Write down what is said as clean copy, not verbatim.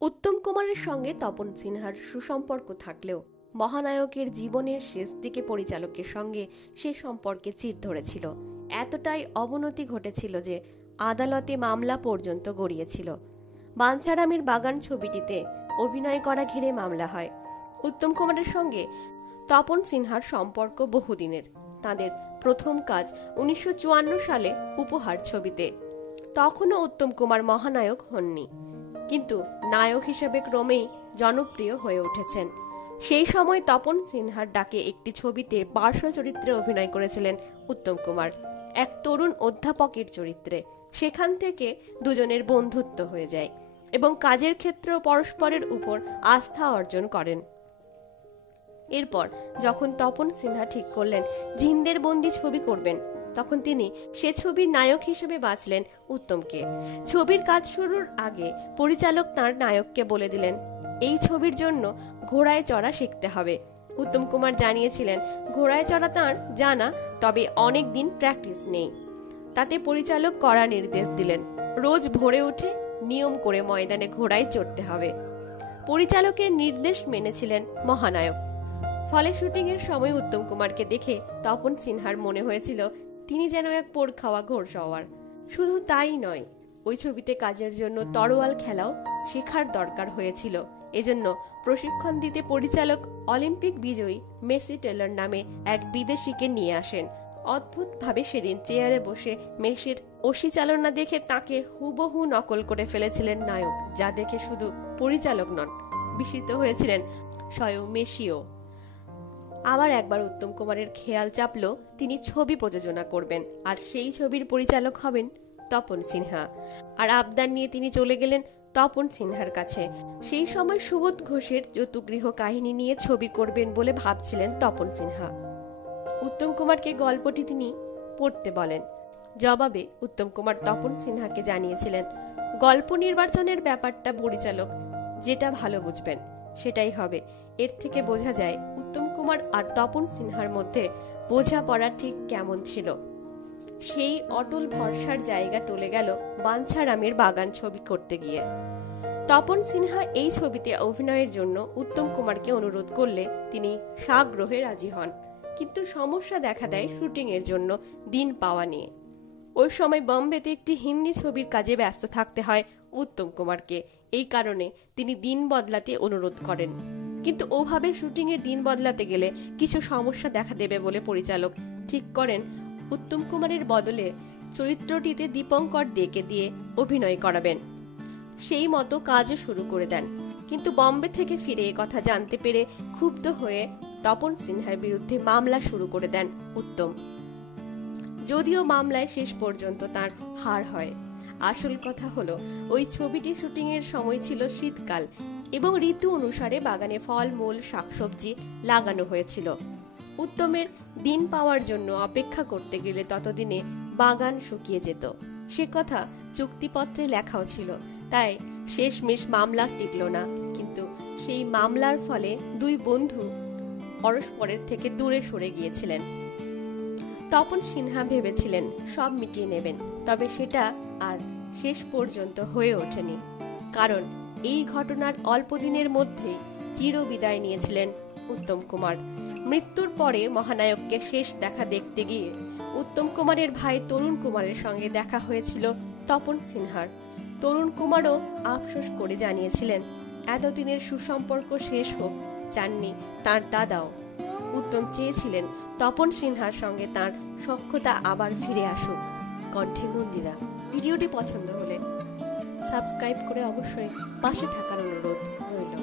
উত্তম কুমারের সঙ্গে তপন সিনহার সুসম্পর্ক থাকলেও মহানায়কের জীবনের শেষ দিকে পরিচালকের সঙ্গে সে সম্পর্কে চির ধরেছিল। এতটাই অবনতি ঘটেছিল যে আদালতে মামলা পর্যন্ত গড়িয়েছিল। বাঞ্ছারামের বাগান ছবিটিতে অভিনয় করা ঘিরে মামলা হয়। উত্তম কুমারের সঙ্গে তপন সিনহার সম্পর্ক বহুদিনের। তাদের প্রথম কাজ 1954 সালে উপহার ছবিতে। তখনও উত্তম কুমার মহানায়ক হননি, কিন্তু নায়ক হিসেবে ক্রমেই জনপ্রিয় হয়ে উঠেছেন। সেই সময় তপন সিনহার ডাকে একটি ছবিতে পার্শ্ব চরিত্রে অভিনয় করেছিলেন উত্তম কুমার, এক তরুণ অধ্যাপকের চরিত্রে। সেখান থেকে দুজনের বন্ধুত্ব হয়ে যায় এবং কাজের ক্ষেত্রেও পরস্পরের উপর আস্থা অর্জন করেন। এরপর যখন তপন সিনহা ঠিক করলেন জিন্দের বন্দি ছবি করবেন, তখন তিনি সে ছবির নায়ক হিসেবে বাছলেন উত্তমকে। ছবির কাজ শুরুর আগে পরিচালক তার নায়ককে বলে দিলেন, এই ছবির জন্য ঘোড়ায় চড়া শিখতে হবে। উত্তম কুমার জানিয়েছিলেন ঘোড়ায় চড়া তাঁর জানা, তবে অনেক দিন প্র্যাকটিস নেই। তাতে পরিচালক কড়া নির্দেশ দিলেন, রোজ ভোরে উঠে নিয়ম করে ময়দানে ঘোড়ায় চড়তে হবে। পরিচালকের নির্দেশ মেনেছিলেন মহানায়ক। ফলে শুটিংয়ের সময় উত্তম কুমারকে দেখে তপন সিনহার মনে হয়েছিল তিনি যেন এক পোড় খাওয়া ঘোড়সওয়ার। শুধু তাই নয়, ওই ছবিতে কাজের জন্য তরোয়াল খেলাও শেখার দরকার হয়েছিল। এজন্য প্রশিক্ষণ দিতে পরিচালক অলিম্পিক বিজয়ী মেসি টেলর নামে এক বিদেশিকে নিয়ে আসেন। অদ্ভুতভাবে সেদিন চেয়ারে বসে মেসির অসি চালনা দেখে তাকে হুবহু নকল করে ফেলেছিলেন নায়ক, যা দেখে শুধু পরিচালক নন, বিস্মিত হয়েছিলেন স্বয়ং মেসিও। আবার একবার উত্তম কুমারের খেয়াল চাপল তিনি ছবি প্রযোজনা করবেন, আর সেই ছবির পরিচালক হবেন তপন সিনহা। আর আবদার নিয়ে তিনি চলে গেলেন তপন সিনহার কাছে। সেই সময় সুবোধ ঘোষের যতুগৃহ কাহিনী নিয়ে ছবি করবেন বলে ভাবছিলেন তপন সিনহা। উত্তম কুমারকে গল্পটি তিনি পড়তে বলেন। জবাবে উত্তম কুমার তপন সিনহাকে জানিয়েছিলেন, গল্প নির্বাচনের ব্যাপারটা পরিচালক যেটা ভালো বুঝবেন সেটাই হবে। এর থেকে বোঝা যায় উত্তম কুমার আর তপন সিনহার মধ্যে বোঝাপড়া ঠিক কেমন ছিল। সেই অটল ভরসার জায়গা টলে গেল বাঞ্ছারামের বাগান ছবি করতে গিয়ে। তপন সিনহা এই ছবিতে অভিনয়ের জন্য উত্তম কুমারকে অনুরোধ করলে তিনি সাগ্রহে রাজি হন, কিন্তু সমস্যা দেখা দেয় শুটিং এর জন্য দিন পাওয়া নিয়ে। ওই সময় বোম্বেতে একটি হিন্দি ছবির কাজে ব্যস্ত থাকতে হয় উত্তম কুমারকে। এই কারণে তিনি দিন বদলাতে অনুরোধ করেন, কিন্তু ওভাবে শুটিং এর দিন বদলাতে গেলে কিছু সমস্যা দেখা দেবে বলে পরিচালক ঠিক করেন উত্তম কুমারের বদলে চরিত্রটিতে দীপঙ্কর দেকে দিয়ে অভিনয় করাবেন। সেই মতো কাজও শুরু করে দেন, কিন্তু বম্বে থেকে ফিরে কথা জানতে পেরে ক্ষুব্ধ হয়ে তপন সিনহার বিরুদ্ধে মামলা শুরু করে দেন উত্তম। যদিও মামলায় শেষ পর্যন্ত তার হার হয়। আসল কথা হলো, ওই ছবিটি শুটিং এর সময় ছিল শীতকাল এবং ঋতু অনুসারে বাগানে ফল মূল শাকসবজি লাগানো হয়েছিল। উত্তমের দিন পাওয়ার জন্য অপেক্ষা করতে গেলে ততদিনে বাগান শুকিয়ে যেত। সে কথা চুক্তিপত্রে লেখাও ছিল। তাই শেষমেশ মামলা টিকল না, কিন্তু সেই মামলার ফলে দুই বন্ধু পরস্পরের থেকে দূরে সরে গিয়েছিলেন। তপন সিনহা ভেবেছিলেন সব মিটিয়ে নেবেন, তবে সেটা আর শেষ পর্যন্ত হয়ে ওঠেনি। কারণ এই ঘটনার অল্প দিনের মধ্যেই চিরবিদায় নিয়েছিলেন উত্তম কুমার। মৃত্যুর পরে মহানায়ককে শেষ দেখা দেখতে গিয়ে উত্তম কুমারের ভাই তরুণ কুমারের সঙ্গে দেখা হয়েছিল তপন সিনহার। তরুণ কুমারও আফসোস করে জানিয়েছিলেন এতদিনের সুসম্পর্ক শেষ হোক চাননি তার দাদাও। উত্তম চেয়েছিলেন তপন সিনহার সঙ্গে তার সখ্যতা আবার ফিরে আসুক। কণ্ঠে মন্দিরা। ভিডিওটি পছন্দ হলে সাবস্ক্রাইব করে অবশ্যই পাশে থাকার অনুরোধ রইল।